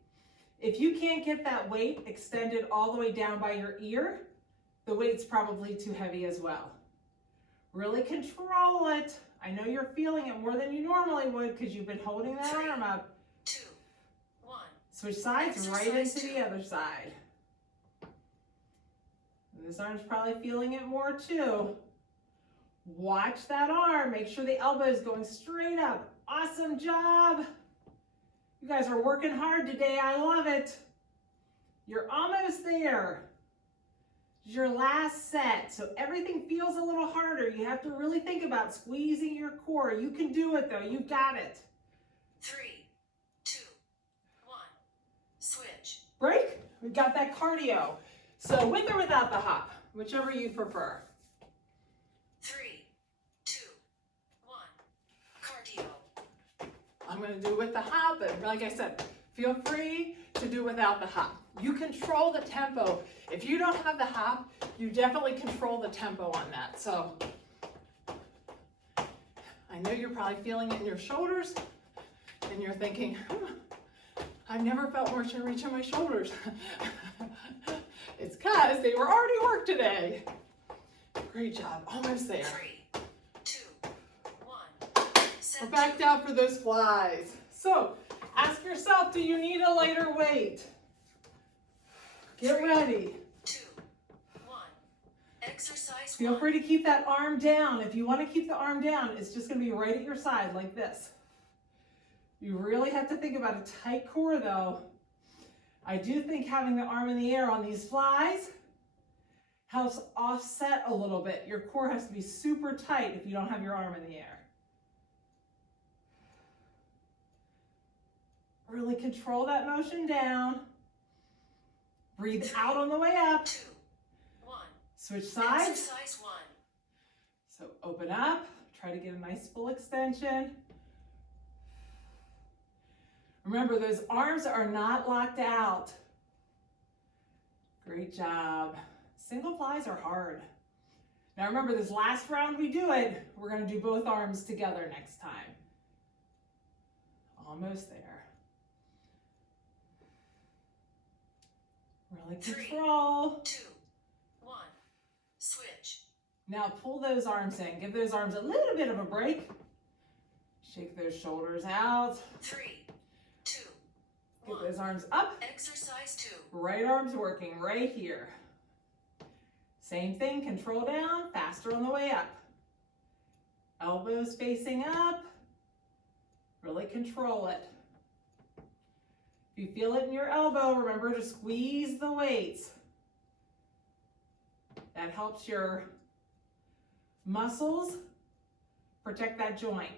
If you can't get that weight extended all the way down by your ear, the weight's probably too heavy as well. Really control it. I know you're feeling it more than you normally would because you've been holding that arm up. 2, 1. Switch sides, right into the other side. And this arm's probably feeling it more too. Watch that arm. Make sure the elbow is going straight up. Awesome job. You guys are working hard today. I love it. You're almost there. It's your last set. So everything feels a little harder. You have to really think about squeezing your core. You can do it though. You got it. 3, 2, 1. Switch. Break. We've got that cardio. So with or without the hop, whichever you prefer. 3, 2, 1. Cardio. I'm going to do with the hop, but like I said, feel free to do without the hop. You control the tempo. If you don't have the hop, you definitely control the tempo on that. So I know you're probably feeling it in your shoulders and you're thinking, I've never felt march and reach in my shoulders. It's because they were already worked today. Great job. Almost there. 3, 2, 1. We're back down for those flies. So ask yourself, do you need a lighter weight? Get ready. 2, 1. Exercise. Feel free to keep that arm down. If you want to keep the arm down, it's just going to be right at your side like this. You really have to think about a tight core though. I do think having the arm in the air on these flies helps offset a little bit. Your core has to be super tight if you don't have your arm in the air. Really control that motion down. Breathe out on the way up. 2, 1. Switch sides. Exercise 1. So open up. Try to get a nice full extension. Remember, those arms are not locked out. Great job. Single flies are hard. Now remember, this last round we do it, we're going to do both arms together next time. Almost there. Really 3, control. 2, 1. Switch. Now pull those arms in. Give those arms a little bit of a break. Shake those shoulders out. 3, 2, Get 1. those arms up. Exercise 2. Right arm's working right here. Same thing, control down, faster on the way up. Elbows facing up. Really control it. If you feel it in your elbow, remember to squeeze the weights. That helps your muscles protect that joint.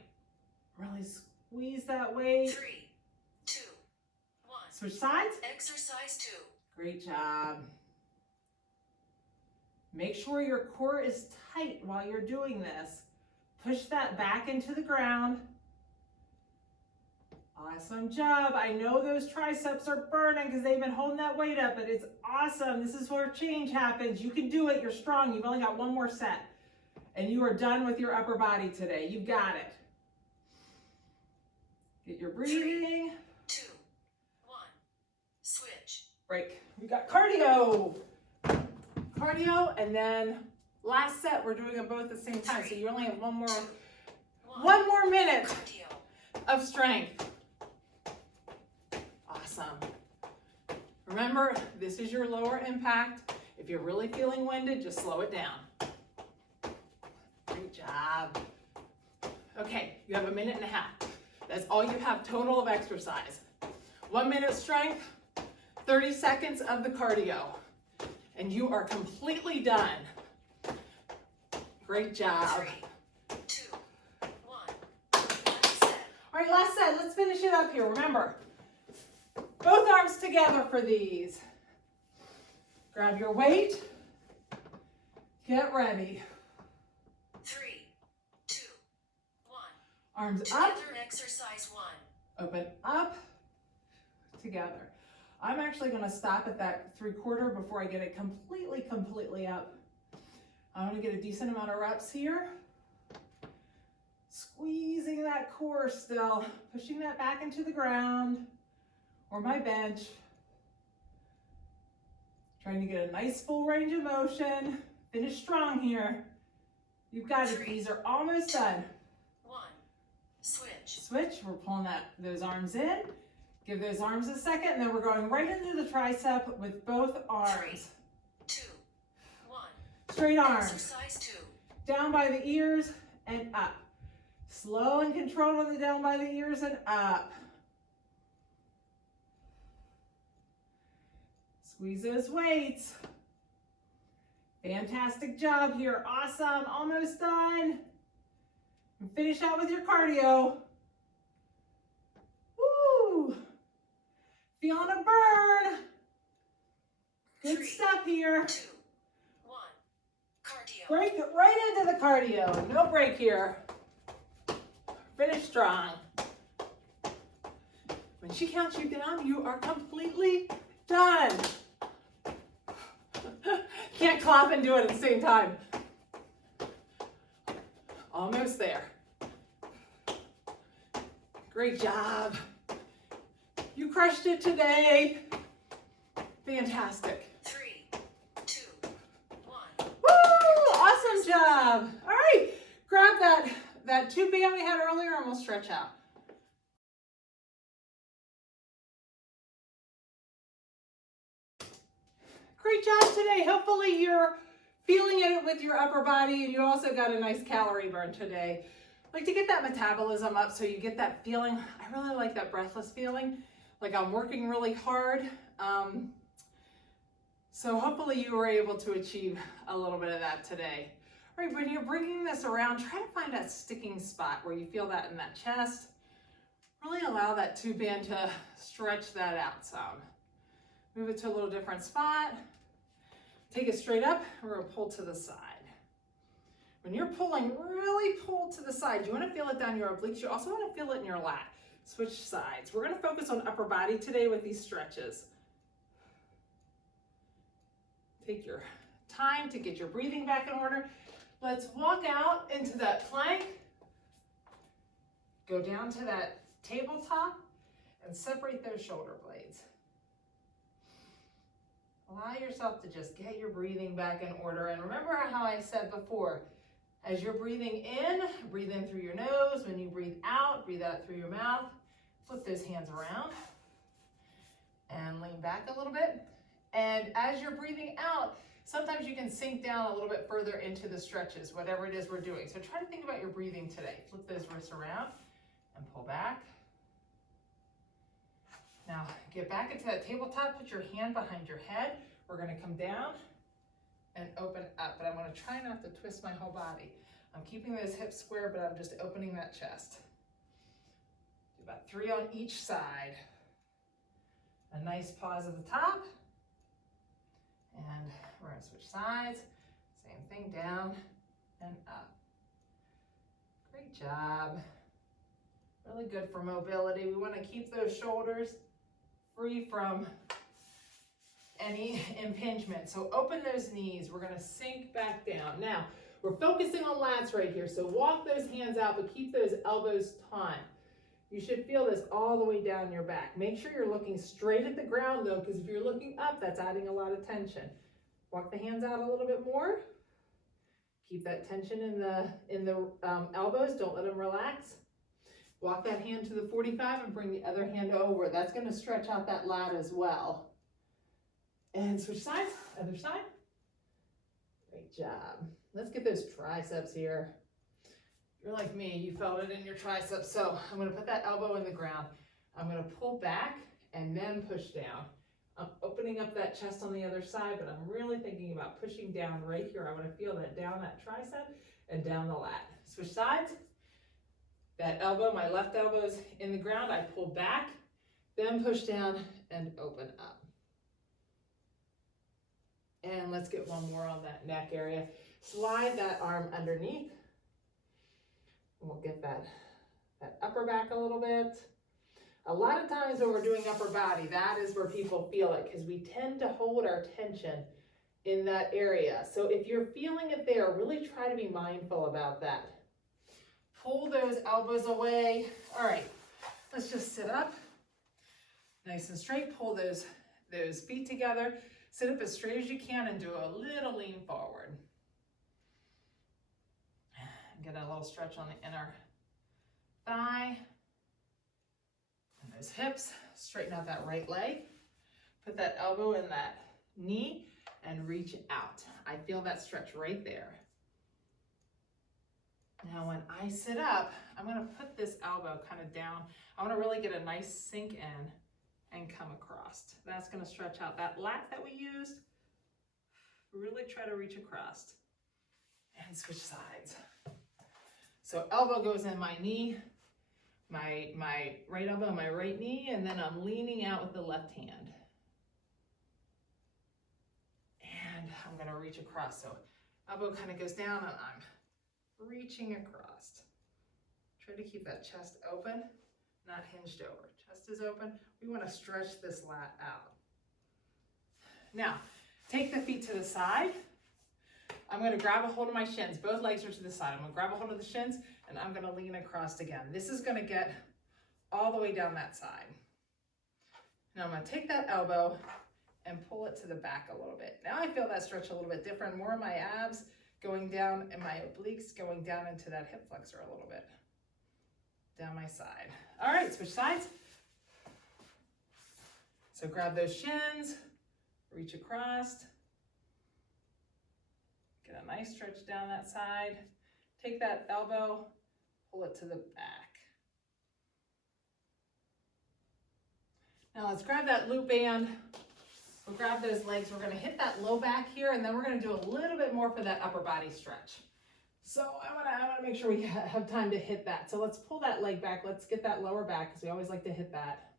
Really squeeze that weight. 3, 2, 1. Switch sides. Exercise 2. Great job. Make sure your core is tight while you're doing this. Push that back into the ground. Awesome job. I know those triceps are burning because they've been holding that weight up, but it's awesome. This is where change happens. You can do it. You're strong. You've only got one more set. And you are done with your upper body today. You've got it. Get your breathing. 2, 1. Switch. Break. We got cardio. Cardio, and then last set, we're doing them both at the same time. So you only have one more minute Cardio. of strength. Awesome. Remember, this is your lower impact. If you're really feeling winded, just slow it down. Great job. Okay, you have a minute and a half. That's all you have total of exercise. 1 minute strength, 30 seconds of the cardio, and you are completely done. Great job. 3, 2, 1. Last set. All right, last set. Let's finish it up here. Remember, both arms together for these. Grab your weight. Get ready. 3, 2, 1. Arms up. Together exercise 1. Open up. Together. I'm actually going to stop at that 3/4 before I get it completely up. I'm going to get a decent amount of reps here. Squeezing that core still. Pushing that back into the ground or my bench. Trying to get a nice full range of motion. Finish strong here. You've got it. These are almost done. 1. Switch. Switch. We're pulling those arms in. Give those arms a second, and then we're going right into the tricep with both arms. 3, 2, 1. Straight arms. Exercise 2. Down by the ears and up. Slow and controlled on the down by the ears and up. Squeeze those weights. Fantastic job here. Awesome. Almost done. And finish out with your cardio. Woo! Feeling a burn. Good 3, stuff here. 2, 1. Cardio. Break it right into the cardio. No break here. Finish strong. When she counts you down, you are completely done. Can't clap and do it at the same time. Almost there. Great job. You crushed it today. Fantastic. 3, 2, 1. Woo! Awesome job. All right, grab that tube band we had earlier and we'll stretch out. Great job today. Hopefully you're feeling it with your upper body and you also got a nice calorie burn today. Like to get that metabolism up so you get that feeling. I really like that breathless feeling, like I'm working really hard. So hopefully you were able to achieve a little bit of that today. All right, when you're bringing this around, try to find that sticking spot where you feel that in that chest. Really allow that tube band to stretch that out some. Move it to a little different spot. Take it straight up, and we're gonna pull to the side. When you're pulling, really pull to the side. You wanna feel it down your obliques. You also wanna feel it in your lat. Switch sides. We're gonna focus on upper body today with these stretches. Take your time to get your breathing back in order. Let's walk out into that plank. Go down to that tabletop and separate those shoulder blades. Allow yourself to just get your breathing back in order. And remember how I said before, as you're breathing in, breathe in through your nose. When you breathe out through your mouth. Flip those hands around and lean back a little bit. And as you're breathing out, sometimes you can sink down a little bit further into the stretches, whatever it is we're doing. So try to think about your breathing today. Flip those wrists around and pull back. Now get back into that tabletop, put your hand behind your head. We're gonna come down and open up, but I'm gonna try not to twist my whole body. I'm keeping those hips square, but I'm just opening that chest. Do about 3 on each side. A nice pause at the top. And we're gonna switch sides. Same thing, down and up. Great job. Really good for mobility. We wanna keep those shoulders free from any impingement. So open those knees. We're gonna sink back down. Now, we're focusing on lats right here. So walk those hands out, but keep those elbows taut. You should feel this all the way down your back. Make sure you're looking straight at the ground though, because if you're looking up, that's adding a lot of tension. Walk the hands out a little bit more. Keep that tension in the elbows. Don't let them relax. Walk that hand to the 45 and bring the other hand over. That's going to stretch out that lat as well. And switch sides, other side. Great job. Let's get those triceps here. If you're like me, you felt it in your triceps. So I'm going to put that elbow in the ground. I'm going to pull back and then push down. I'm opening up that chest on the other side, but I'm really thinking about pushing down right here. I want to feel that down that tricep and down the lat. Switch sides. That elbow, my left elbow's in the ground. I pull back, then push down and open up. And let's get one more on that neck area. Slide that arm underneath. We'll get that upper back a little bit. A lot of times when we're doing upper body, that is where people feel it because we tend to hold our tension in that area. So if you're feeling it there, really try to be mindful about that. Pull those elbows away. All right, let's just sit up. Nice and straight. Pull those feet together. Sit up as straight as you can and do a little lean forward. Get a little stretch on the inner thigh. And those hips. Straighten out that right leg. Put that elbow in that knee and reach out. I feel that stretch right there. Now when I sit up, I'm going to put this elbow kind of down. I want to really get a nice sink in and come across. That's going to stretch out that lat that we used. Really try to reach across and switch sides. So elbow goes in my knee, my right elbow, my right knee, and then I'm leaning out with the left hand. And I'm going to reach across. So elbow kind of goes down and I'm reaching across. Try to keep that chest open, not hinged over. Chest is open. We want to stretch this lat out. Now, take the feet to the side. I'm going to grab a hold of my shins. Both legs are to the side. I'm going to grab a hold of the shins and I'm going to lean across again. This is going to get all the way down that side. Now I'm going to take that elbow and pull it to the back a little bit. Now I feel that stretch a little bit different. More of my abs going down and my obliques going down into that hip flexor a little bit. Down my side. All right, switch sides. So grab those shins, reach across. Get a nice stretch down that side. Take that elbow, pull it to the back. Now let's grab that loop band. We'll grab those legs. We're going to hit that low back here, and then we're going to do a little bit more for that upper body stretch. So I want to make sure we have time to hit that. So let's pull that leg back. Let's get that lower back because we always like to hit that.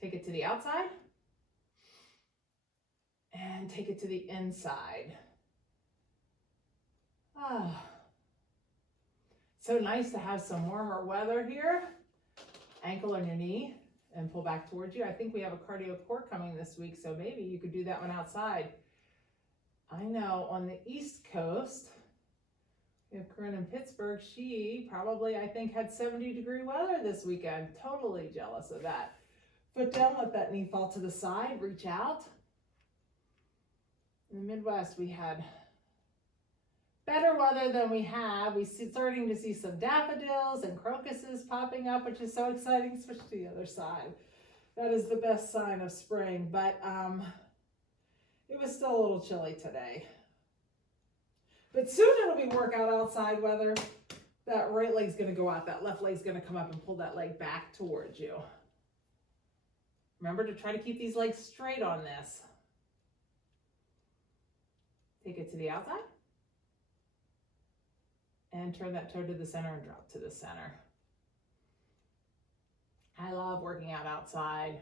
Take it to the outside. And take it to the inside. Ah. So nice to have some warmer weather here. Ankle on your knee and pull back towards you. I think we have a cardio core coming this week, so maybe you could do that one outside. I know on the East Coast, We have Corinne in Pittsburgh. She probably, I think, had 70-degree weather this weekend. Totally jealous of that. Foot down, let that knee fall to the side, reach out. In the Midwest, we had better weather than we have. We're starting to see some daffodils and crocuses popping up, which is so exciting. Switch to the other side. That is the best sign of spring, but it was still a little chilly today. But soon it'll be workout outside weather. That right leg's gonna go out, that left leg's gonna come up and pull that leg back towards you. Remember to try to keep these legs straight on this. Take it to the outside. And turn that toe to the center and drop to the center. I love working out outside.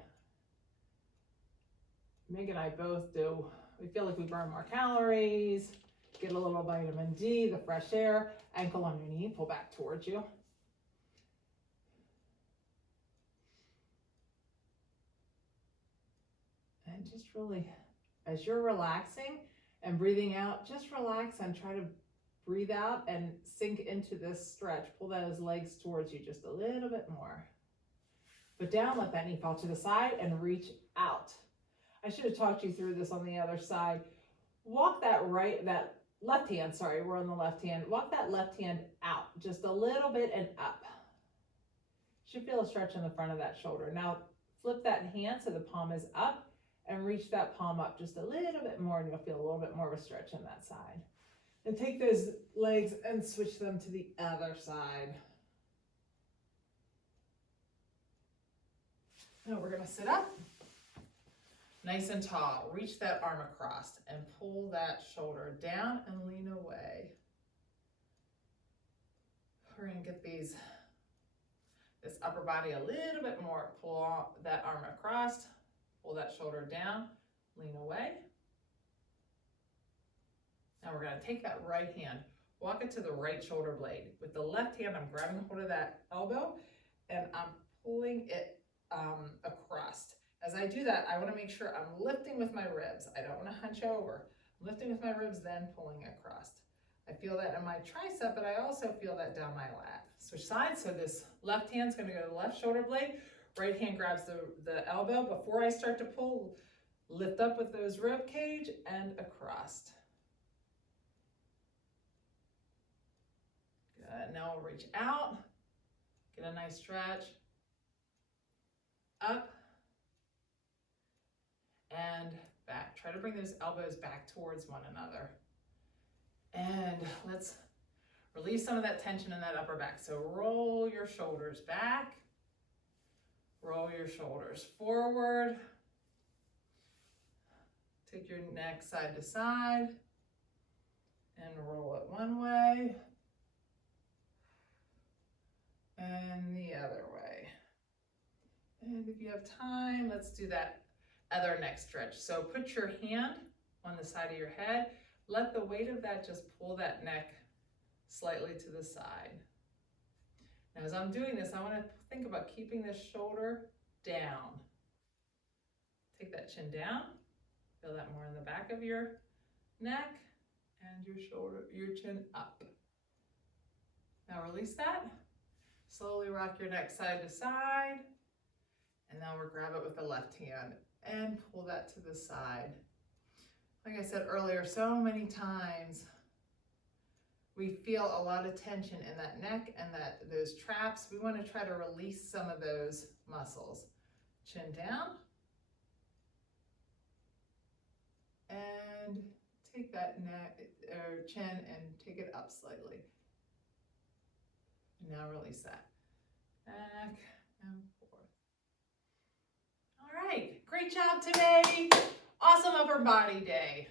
Meg and I both do. We feel like we burn more calories, get a little vitamin D, the fresh air, ankle on your knee, pull back towards you. And just really, as you're relaxing and breathing out, just relax and try to breathe out and sink into this stretch. Pull those legs towards you just a little bit more. Foot down, let that knee fall to the side and reach out. I should have talked you through this on the other side. Walk that left hand, sorry, we're on the left hand. Walk that left hand out just a little bit and up. Should feel a stretch in the front of that shoulder. Now flip that hand so the palm is up and reach that palm up just a little bit more and you'll feel a little bit more of a stretch on that side. And take those legs and switch them to the other side. Now we're gonna sit up, nice and tall. Reach that arm across and pull that shoulder down and lean away. We're gonna get this upper body a little bit more. Pull that arm across, pull that shoulder down, lean away. Now we're gonna take that right hand, walk it to the right shoulder blade. With the left hand, I'm grabbing hold of that elbow and I'm pulling it across. As I do that, I wanna make sure I'm lifting with my ribs. I don't wanna hunch over. I'm lifting with my ribs, then pulling across. I feel that in my tricep, but I also feel that down my lat. Switch sides, so this left hand's gonna go to the left shoulder blade, right hand grabs the elbow. Before I start to pull, lift up with those rib cage and across. Good, now we'll reach out, get a nice stretch, up, and back. Try to bring those elbows back towards one another. And let's release some of that tension in that upper back. So roll your shoulders back, roll your shoulders forward, take your neck side to side, and roll it one way, and the other way. And if you have time, let's do that other neck stretch. So put your hand on the side of your head. Let the weight of that just pull that neck slightly to the side. Now as I'm doing this, I want to think about keeping this shoulder down. Take that chin down. Feel that more in the back of your neck and your chin up. Now release that. Slowly rock your neck side to side. And now we'll grab it with the left hand and pull that to the side. Like I said earlier, so many times we feel a lot of tension in that neck and those traps. We want to try to release some of those muscles. Chin down. And take that neck or chin and take it up slightly. Now release that. Back and forth. All right, great job today. Awesome upper body day.